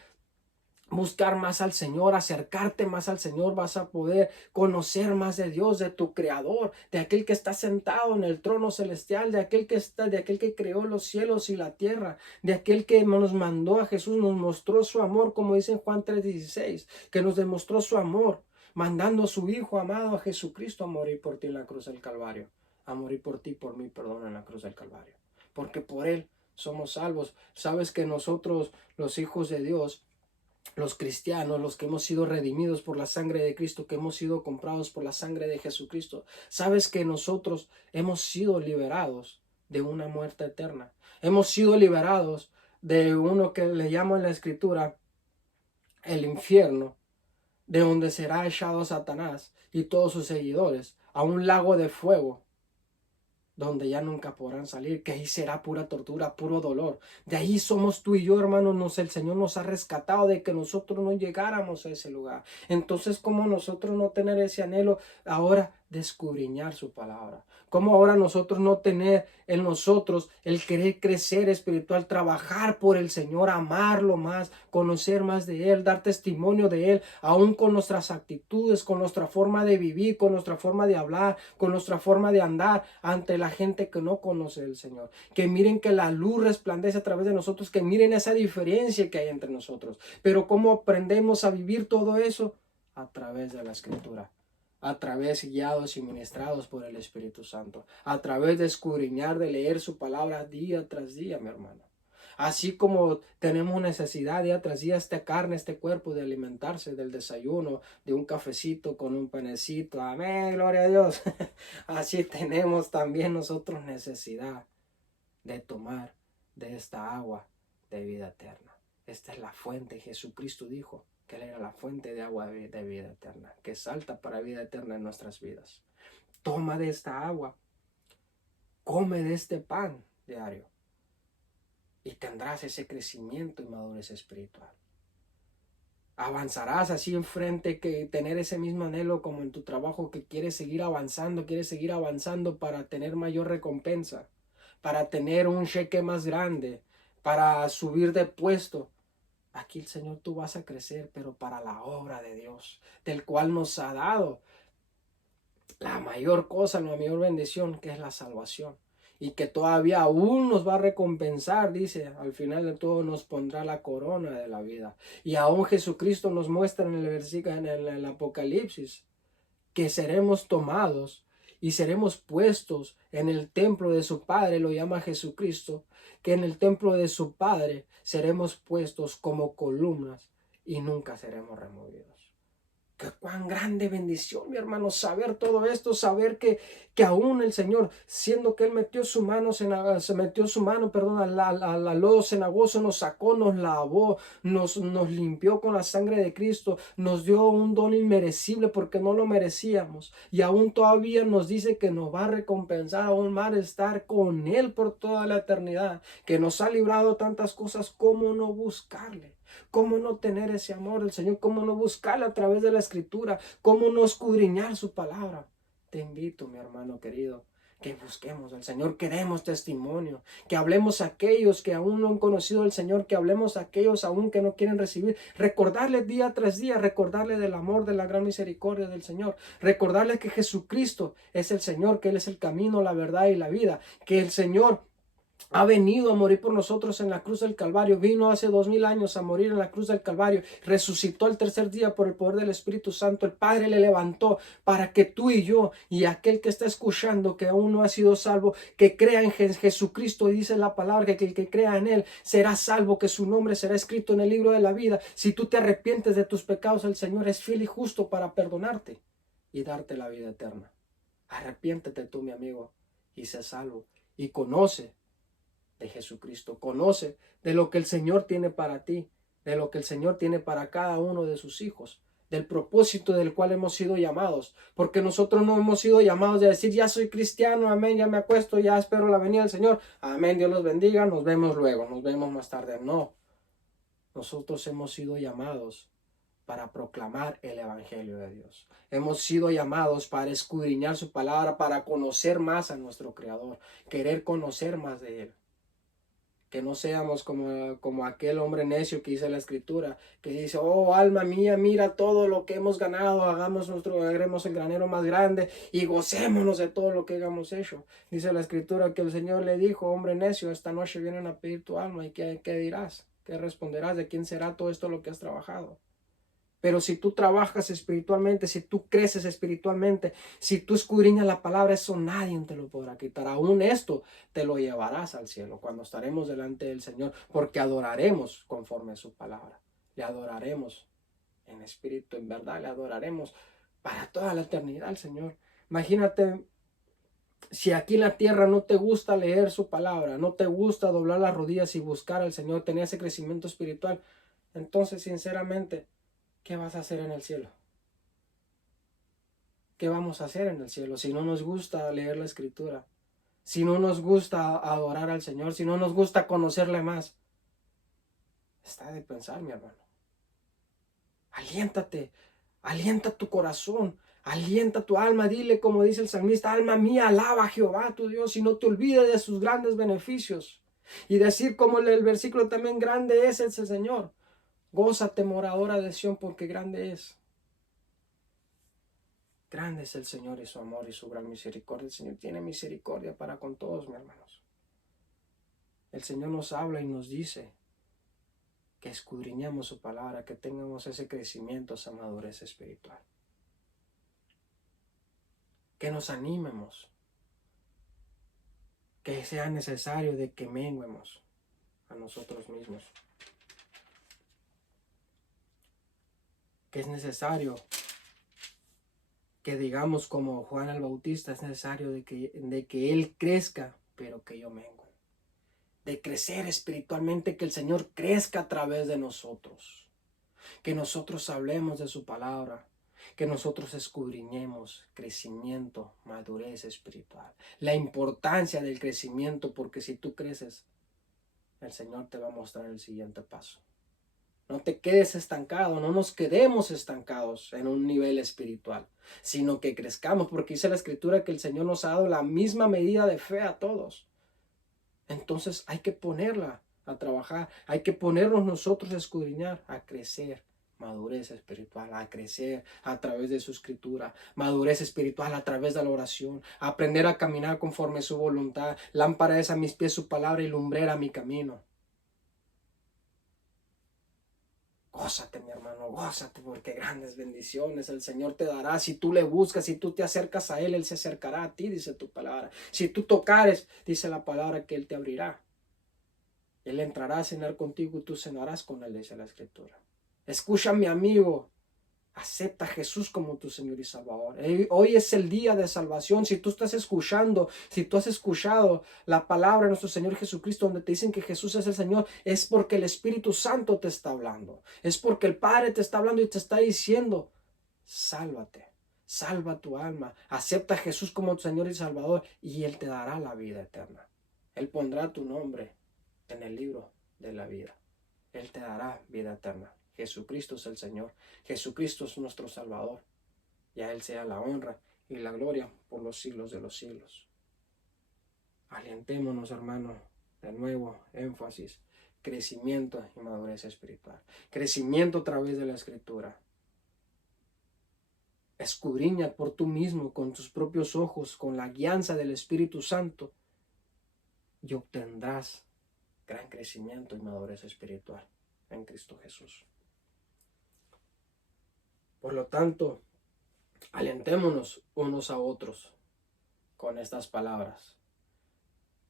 buscar más al Señor, acercarte más al Señor, vas a poder conocer más de Dios, de tu Creador, de aquel que está sentado en el trono celestial, de aquel que creó los cielos y la tierra, de aquel que nos mandó a Jesús, nos mostró su amor, como dice en Juan 3:16, que nos demostró su amor, mandando a su Hijo amado a Jesucristo a morir por ti en la cruz del Calvario, a morir por ti, por mí, perdón, en la cruz del Calvario, porque por Él somos salvos. Sabes que nosotros, los hijos de Dios, los cristianos, los que hemos sido redimidos por la sangre de Cristo, que hemos sido comprados por la sangre de Jesucristo, sabes que nosotros hemos sido liberados de una muerte eterna. Hemos sido liberados de uno que le llama en la escritura el infierno, de donde será echado Satanás y todos sus seguidores a un lago de fuego, donde ya nunca podrán salir, que ahí será pura tortura, puro dolor. De ahí somos tú y yo, hermanos, el Señor nos ha rescatado de que nosotros no llegáramos a ese lugar. Entonces, ¿cómo nosotros no tener ese anhelo ahora de escudriñar su palabra? ¿Cómo ahora nosotros no tener en nosotros el querer crecer espiritual, trabajar por el Señor, amarlo más, conocer más de Él, dar testimonio de Él, aún con nuestras actitudes, con nuestra forma de vivir, con nuestra forma de hablar, con nuestra forma de andar ante la gente que no conoce al Señor? Que miren que la luz resplandece a través de nosotros, que miren esa diferencia que hay entre nosotros. Pero ¿cómo aprendemos a vivir todo eso? A través de la Escritura, a través guiados y ministrados por el Espíritu Santo, a través de escudriñar, de leer su palabra día tras día, mi hermano. Así como tenemos necesidad día tras día, esta carne, este cuerpo, de alimentarse del desayuno, de un cafecito con un panecito, amén, gloria a Dios. Así tenemos también nosotros necesidad de tomar de esta agua de vida eterna. Esta es la fuente. Jesucristo dijo que Él era la fuente de agua de vida eterna, que salta para vida eterna en nuestras vidas. Toma de esta agua, come de este pan diario y tendrás ese crecimiento y madurez espiritual. Avanzarás así enfrente, que tener ese mismo anhelo como en tu trabajo, que quieres seguir avanzando para tener mayor recompensa, para tener un cheque más grande, para subir de puesto. Aquí el Señor, tú vas a crecer, pero para la obra de Dios, del cual nos ha dado la mayor cosa, la mayor bendición, que es la salvación. Y que todavía aún nos va a recompensar, dice, al final de todo nos pondrá la corona de la vida. Y aún Jesucristo nos muestra en el versículo, en el Apocalipsis, que seremos tomados y seremos puestos en el templo de su Padre, lo llama Jesucristo, que en el templo de su Padre seremos puestos como columnas y nunca seremos removidos. Qué cuán grande bendición, mi hermano, saber todo esto, saber que aún el Señor, siendo que Él metió su mano, al lodo cenagoso, nos sacó, nos lavó, nos limpió con la sangre de Cristo, nos dio un don inmerecible porque no lo merecíamos, y aún todavía nos dice que nos va a recompensar aún más estar con Él por toda la eternidad, que nos ha librado tantas cosas. ¿Cómo no buscarle? ¿Cómo no tener ese amor del Señor? ¿Cómo no buscarle a través de la Escritura? ¿Cómo no escudriñar su palabra? Te invito, mi hermano querido, que busquemos al Señor, que demos testimonio, que hablemos a aquellos que aún no han conocido al Señor, que hablemos a aquellos aún que no quieren recibir, recordarles día tras día, recordarles del amor, de la gran misericordia del Señor, recordarles que Jesucristo es el Señor, que Él es el camino, la verdad y la vida, que el Señor ha venido a morir por nosotros en la cruz del Calvario. Vino hace 2000 años a morir en la cruz del Calvario. Resucitó al tercer día por el poder del Espíritu Santo. El Padre le levantó para que tú y yo, y aquel que está escuchando, que aún no ha sido salvo, que crea en Jesucristo. Y dice la palabra que el que crea en Él será salvo, que su nombre será escrito en el libro de la vida. Si tú te arrepientes de tus pecados, el Señor es fiel y justo para perdonarte y darte la vida eterna. Arrepiéntete tú, mi amigo, y sé salvo. Y conoce de Jesucristo, conoce de lo que el Señor tiene para ti, de lo que el Señor tiene para cada uno de sus hijos, del propósito del cual hemos sido llamados, porque nosotros no hemos sido llamados de decir, ya soy cristiano, amén, ya me acuesto, ya espero la venida del Señor, amén, Dios los bendiga, nos vemos luego, nos vemos más tarde. No, nosotros hemos sido llamados para proclamar el Evangelio de Dios. Hemos sido llamados para escudriñar su palabra, para conocer más a nuestro Creador, querer conocer más de Él. Que no seamos como aquel hombre necio que dice la Escritura, que dice, oh alma mía, mira todo lo que hemos ganado, hagamos el granero más grande y gocémonos de todo lo que hemos hecho. Dice la Escritura que el Señor le dijo, hombre necio, esta noche vienen a pedir tu alma, y ¿qué dirás? ¿Qué responderás? ¿De quién será todo esto lo que has trabajado? Pero si tú trabajas espiritualmente, si tú creces espiritualmente, si tú escudriñas la palabra, eso nadie te lo podrá quitar. Aún esto te lo llevarás al cielo cuando estaremos delante del Señor, porque adoraremos conforme a su palabra. Le adoraremos en espíritu, en verdad, le adoraremos para toda la eternidad al Señor. Imagínate si aquí en la tierra no te gusta leer su palabra, no te gusta doblar las rodillas y buscar al Señor, tener ese crecimiento espiritual, entonces sinceramente, ¿qué vas a hacer en el cielo? ¿Qué vamos a hacer en el cielo si no nos gusta leer la Escritura? Si no nos gusta adorar al Señor, si no nos gusta conocerle más. Está de pensar, mi hermano. Aliéntate, alienta tu corazón, alienta tu alma. Dile como dice el salmista, alma mía, alaba a Jehová tu Dios y no te olvides de sus grandes beneficios. Y decir como el versículo también, grande es el Señor. Gózate, moradora de Sión, porque grande es. Grande es el Señor y su amor y su gran misericordia. El Señor tiene misericordia para con todos, mis hermanos. El Señor nos habla y nos dice que escudriñemos su palabra, que tengamos ese crecimiento, esa madurez espiritual. Que nos animemos. Que sea necesario de que menguemos a nosotros mismos. Que es necesario que digamos como Juan el Bautista, es necesario de que Él crezca, pero que yo mengue. De crecer espiritualmente, que el Señor crezca a través de nosotros. Que nosotros hablemos de su palabra. Que nosotros escudriñemos crecimiento, madurez espiritual. La importancia del crecimiento, porque si tú creces, el Señor te va a mostrar el siguiente paso. No te quedes estancado, no nos quedemos estancados en un nivel espiritual, sino que crezcamos, porque dice la Escritura que el Señor nos ha dado la misma medida de fe a todos. Entonces hay que ponerla a trabajar, hay que ponernos nosotros a escudriñar, a crecer, madurez espiritual, a crecer a través de su Escritura, madurez espiritual a través de la oración, aprender a caminar conforme a su voluntad. Lámpara es a mis pies su palabra y lumbrera mi camino. Gózate, mi hermano, gózate, porque grandes bendiciones el Señor te dará. Si tú le buscas, si tú te acercas a Él, Él se acercará a ti, dice tu palabra. Si tú tocares, dice la palabra que Él te abrirá. Él entrará a cenar contigo y tú cenarás con Él, dice la Escritura. Escucha, mi amigo, acepta a Jesús como tu Señor y Salvador. Hoy es el día de salvación. Si tú estás escuchando, si tú has escuchado la palabra de nuestro Señor Jesucristo, donde te dicen que Jesús es el Señor, es porque el Espíritu Santo te está hablando. Es porque el Padre te está hablando y te está diciendo, sálvate, salva tu alma, acepta a Jesús como tu Señor y Salvador y Él te dará la vida eterna. Él pondrá tu nombre en el libro de la vida. Él te dará vida eterna. Jesucristo es el Señor. Jesucristo es nuestro Salvador. Y a Él sea la honra y la gloria por los siglos de los siglos. Alientémonos, hermano, de nuevo, énfasis, crecimiento y madurez espiritual. Crecimiento a través de la Escritura. Escudriña por tú mismo, con tus propios ojos, con la guianza del Espíritu Santo, y obtendrás gran crecimiento y madurez espiritual en Cristo Jesús. Por lo tanto, alentémonos unos a otros con estas palabras.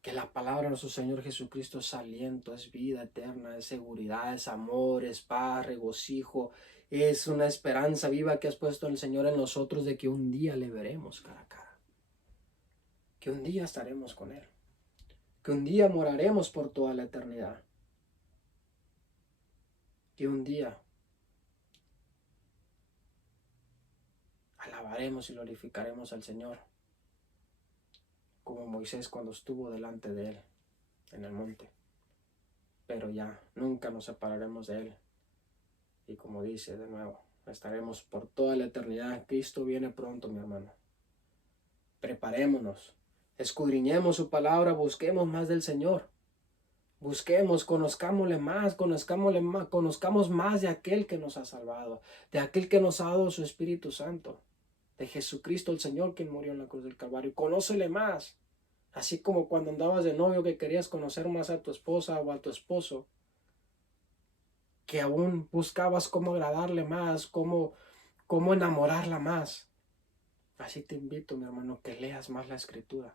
Que la palabra de nuestro Señor Jesucristo es aliento, es vida eterna, es seguridad, es amor, es paz, regocijo, es una esperanza viva que has puesto el Señor en nosotros de que un día le veremos cara a cara. que un día estaremos con Él, que un día moraremos por toda la eternidad, que un día alabaremos y glorificaremos al Señor, como Moisés cuando estuvo delante de Él en el monte. Pero ya nunca nos separaremos de Él. Y como dice de nuevo, estaremos por toda la eternidad. Cristo viene pronto, mi hermano. Preparémonos, escudriñemos su palabra, busquemos más del Señor. Busquemos, conozcamos más de aquel que nos ha salvado, de aquel que nos ha dado su Espíritu Santo, de Jesucristo el Señor, quien murió en la cruz del Calvario. Conócele más, así como cuando andabas de novio que querías conocer más a tu esposa o a tu esposo, que aún buscabas cómo agradarle más, cómo enamorarla más. Así te invito, mi hermano, que leas más la Escritura,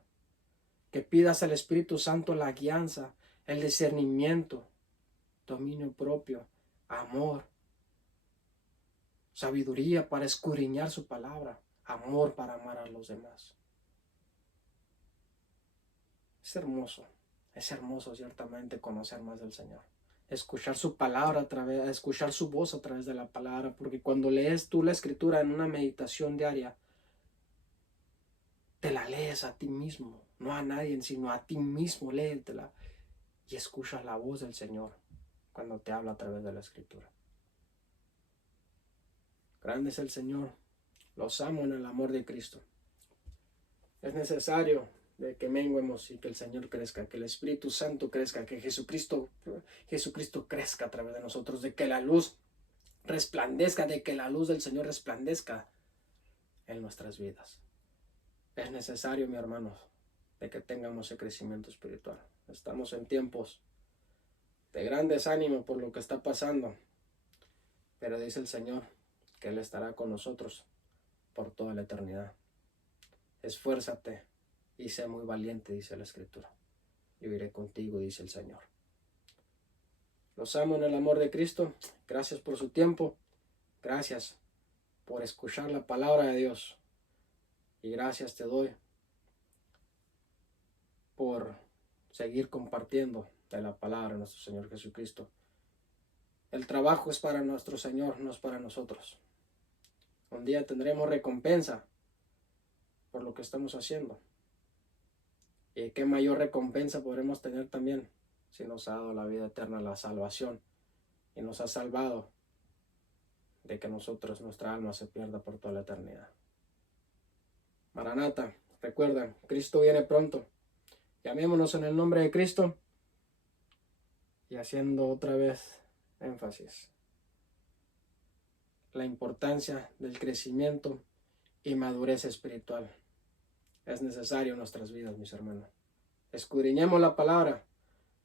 que pidas al Espíritu Santo la guianza, el discernimiento, dominio propio, amor, sabiduría para escudriñar su palabra, amor para amar a los demás. Es hermoso ciertamente conocer más del Señor, escuchar su palabra escuchar su voz a través de la palabra, porque cuando lees tú la Escritura en una meditación diaria, te la lees a ti mismo, no a nadie, sino a ti mismo, léetela y escuchas la voz del Señor cuando te habla a través de la Escritura. Grande es el Señor, los amo en el amor de Cristo. Es necesario de que menguemos y que el Señor crezca, que el Espíritu Santo crezca, que Jesucristo crezca a través de nosotros, de que la luz resplandezca, de que la luz del Señor resplandezca en nuestras vidas. Es necesario, mi hermano, de que tengamos ese crecimiento espiritual. Estamos en tiempos de gran desánimo por lo que está pasando, pero dice el Señor que Él estará con nosotros por toda la eternidad. Esfuérzate y sé muy valiente, dice la Escritura. Yo iré contigo, dice el Señor. Los amo en el amor de Cristo. Gracias por su tiempo. Gracias por escuchar la palabra de Dios. Y gracias te doy por seguir compartiendo de la palabra de nuestro Señor Jesucristo. El trabajo es para nuestro Señor, no es para nosotros. Un día tendremos recompensa por lo que estamos haciendo. ¿Y qué mayor recompensa podremos tener también si nos ha dado la vida eterna, la salvación, y nos ha salvado de que nuestra alma se pierda por toda la eternidad? Maranata, recuerda, Cristo viene pronto. Llamémonos en el nombre de Cristo y haciendo otra vez énfasis la importancia del crecimiento y madurez espiritual. Es necesario en nuestras vidas, mis hermanos. Escudriñemos la palabra,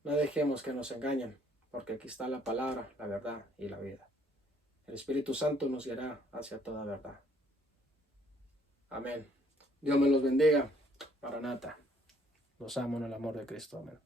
no dejemos que nos engañen, porque aquí está la palabra, la verdad y la vida. El Espíritu Santo nos guiará hacia toda verdad. Amén. Dios me los bendiga. Maranata. Los amo en el amor de Cristo. Amén.